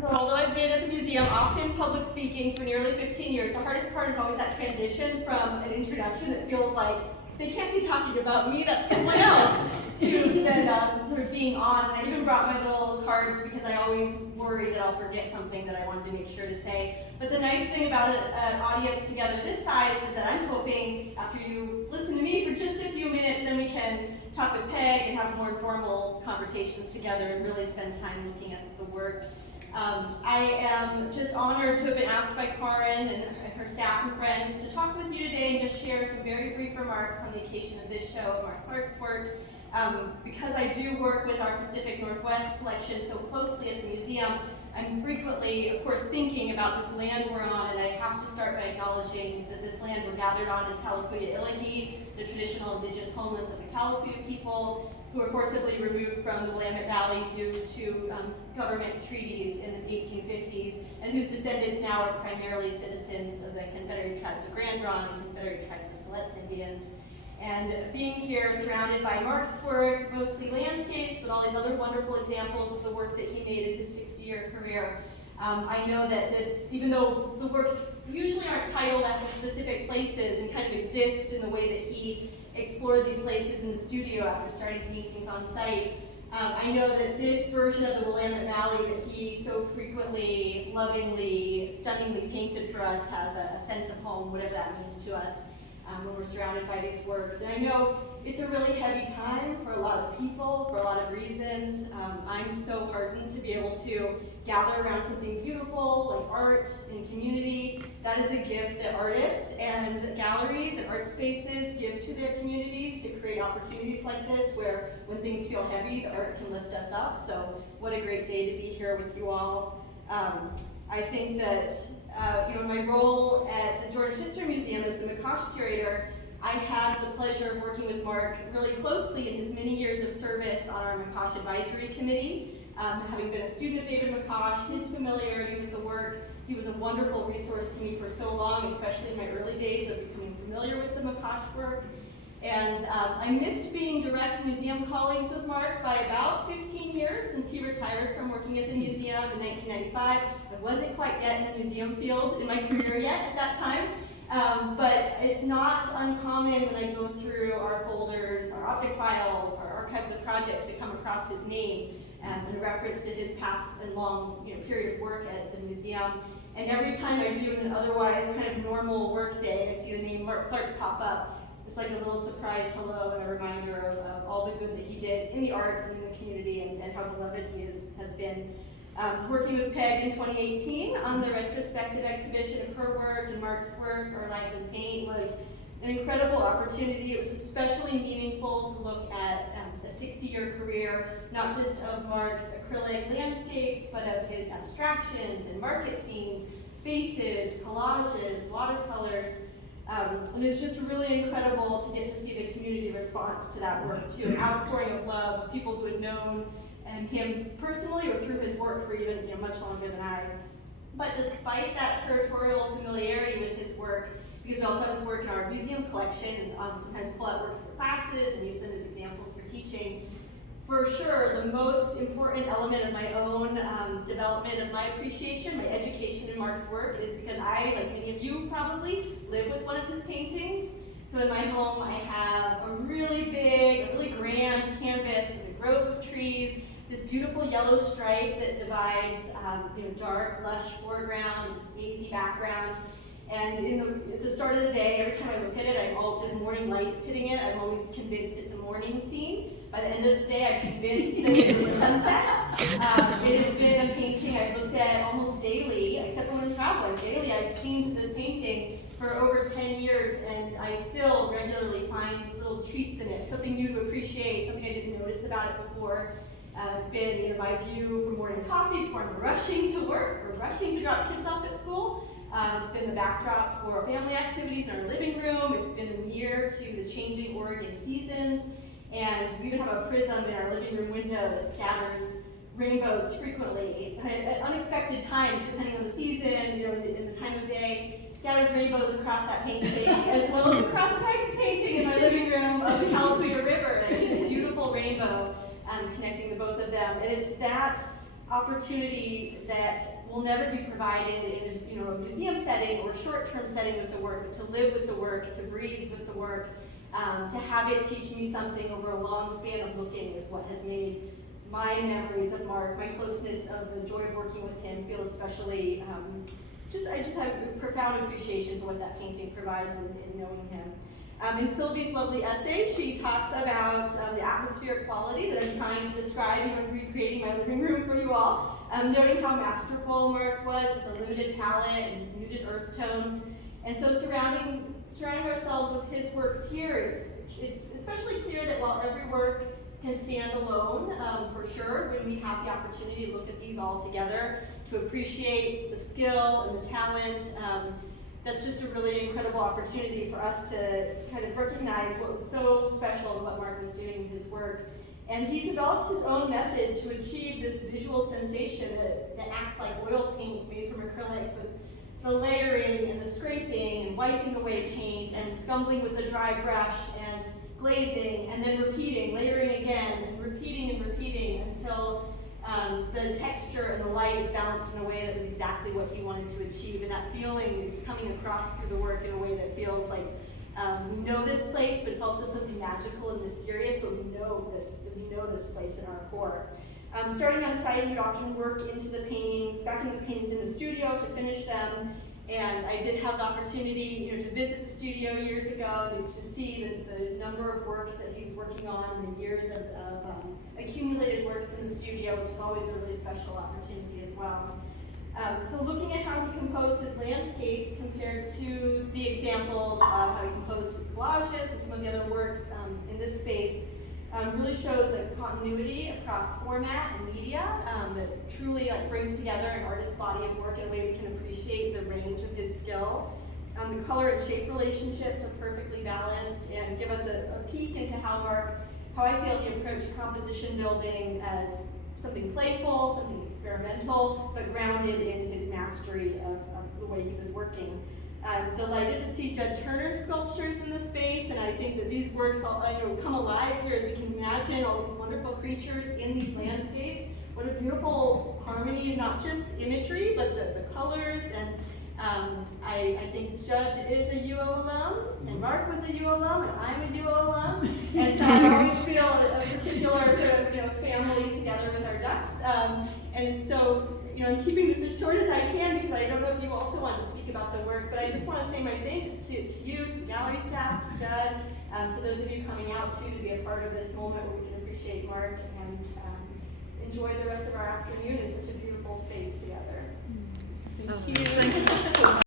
So although I've been at the museum, often public speaking for nearly 15 years, the hardest part is always that transition from an introduction that feels like they can't be talking about me, that's someone else, to then sort of being on. And I even brought my little cards because I always worry that I'll forget something that I wanted to make sure to say. But the nice thing about an audience together this size is that I'm hoping after you listen to me for just a few minutes, then we can talk with Peg and have more informal conversations together and really spend time looking at the work. I am just honored to have been asked by Karin and her staff and friends to talk with you today and just share some very brief remarks on the occasion of this show of Mark Clarke's work. Because I do work with our Pacific Northwest collection so closely at the museum, I'm frequently, of course, thinking about this land we're on, and I have to start by acknowledging that this land we're gathered on is Kalapuya Illihi, the traditional indigenous homelands of the Kalapuya people, who were forcibly removed from the Willamette Valley due to government treaties in the 1850s, and whose descendants now are primarily citizens of the Confederate tribes of Grand Ronde and Confederate tribes of Siletz Indians. And being here surrounded by Mark's work, mostly landscapes, but all these other wonderful examples of the work that he made in his 60-year career, I know that this, even though the works usually aren't titled after specific places and kind of exist in the way that he explored these places in the studio after starting paintings on site, I know that this version of the Willamette Valley that he so frequently, lovingly, stunningly painted for us has a sense of home, whatever that means to us. When we're surrounded by these works. And I know it's a really heavy time for a lot of people, for a lot of reasons. I'm so heartened to be able to gather around something beautiful, like art and community. That is a gift that artists and galleries and art spaces give to their communities to create opportunities like this, where when things feel heavy, the art can lift us up. So what a great day to be here with you all. I think that in my role at the Schnitzer Museum as the McCosh Curator, I had the pleasure of working with Mark really closely in his many years of service on our McCosh Advisory Committee. Having been a student of David McCosh, his familiarity with the work, he was a wonderful resource to me for so long, especially in my early days of becoming familiar with the McCosh work. And I missed being direct museum colleagues with Mark by about 15 years since he retired from working at the museum in 1995. I wasn't quite yet in the museum field in my career yet at that time. But it's not uncommon when I go through our folders, our object files, our archives of projects to come across his name in reference to his past and long period of work at the museum. And every time I do an otherwise kind of normal work day, I see the name Mark Clarke pop up. It's like a little surprise hello and a reminder of all the good that he did in the arts and in the community and how beloved he has been. Working with Peg in 2018 on the retrospective exhibition of her work and Mark's work, Our Lives in Paint, was an incredible opportunity. It was especially meaningful to look at a 60-year career, not just of Mark's acrylic landscapes, but of his abstractions and market scenes, faces, collages, watercolors. And it was just really incredible to get to see the community response to that work, to an outpouring of love of people who had known him personally or through his work for even much longer than I. But despite that curatorial familiarity with his work, because we also have his work in our museum collection and sometimes pull out works for classes and use them as examples for teaching, for sure the most important element of my own development of my appreciation, my education in Mark's work, is because I, like many of you probably, live with one of his paintings. So in my home I have a really big, a really grand canvas with a grove of trees, this beautiful yellow stripe that divides dark, lush foreground and this hazy background. And at the start of the day, every time I look at it, with the morning lights hitting it, I'm always convinced it's a morning scene. By the end of the day, I'm convinced that it is a sunset. It has been a painting I've looked at almost daily, except when I'm traveling. Daily, I've seen this painting for over 10 years, and I still regularly find little treats in it, something new to appreciate, something I didn't notice about it before. It's been my view for morning coffee before I'm rushing to work or rushing to drop kids off at school. It's been the backdrop for family activities in our living room. It's been a mirror to the changing Oregon seasons. And we even have a prism in our living room window that scatters rainbows frequently at unexpected times, depending on the season, in the time of day. Scatters rainbows across that painting, as well as across Peg's painting in my living room of the Kalapuya River. And I think this beautiful rainbow connecting the both of them. And it's that opportunity that will never be provided in a museum setting or a short-term setting with the work, but to live with the work, to breathe with the work, to have it teach me something over a long span of looking is what has made my memories of Mark, my closeness of the joy of working with him feel especially, I just have a profound appreciation for what that painting provides in knowing him. In Sylvie's lovely essay, she talks about the atmospheric quality that I'm trying to describe when recreating my living room for you all, noting how masterful Mark was with a limited palette and his muted earth tones. And so surrounding ourselves with his works here, it's especially clear that while every work can stand alone, for sure, when we have the opportunity to look at these all together, to appreciate the skill and the talent, that's just a really incredible opportunity for us to kind of recognize what was so special in what Mark was doing in his work. And he developed his own method to achieve this visual sensation that acts like oil paint made from acrylics, with the layering and the scraping and wiping away paint and scumbling with a dry brush and glazing and then repeating, layering again and repeating until the texture and the light is balanced in a way that was exactly what he wanted to achieve. And that feeling is coming across through the work in a way that feels like we know this place, but it's also something magical and mysterious, but we know this place in our core. Starting on site, we'd often work into the paintings, back into the paintings in the studio to finish them. And I did have the opportunity, to visit the studio years ago to see the number of works that he was working on, and the years of accumulated works in the studio, which is always a really special opportunity as well. So looking at how he composed his landscapes compared to the examples of how he composed his collages and some of the other works in this space, really shows a continuity across format and media that truly brings together an artist's body of work in a way we can appreciate the range of his skill. The color and shape relationships are perfectly balanced and give us a peek into how I feel he approached composition building as something playful, something experimental, but grounded in his mastery of the way he was working. I'm delighted to see Jud Turner's sculptures in the space, and I think that these works all come alive here as we can imagine all these wonderful creatures in these landscapes. What a beautiful harmony of not just imagery, but the colors. And I think Jud is a UO alum, and Mark was a UO alum, and I'm a UO alum. And so I always feel a particular sort of family together with our ducks. And so I'm keeping this as short as I can because I don't know if you also want to speak about the work, but I just want to say my thanks to you, to the gallery staff, to Jud, to those of you coming out too to be a part of this moment where we can appreciate Mark and enjoy the rest of our afternoon in such a beautiful space together. Thank you.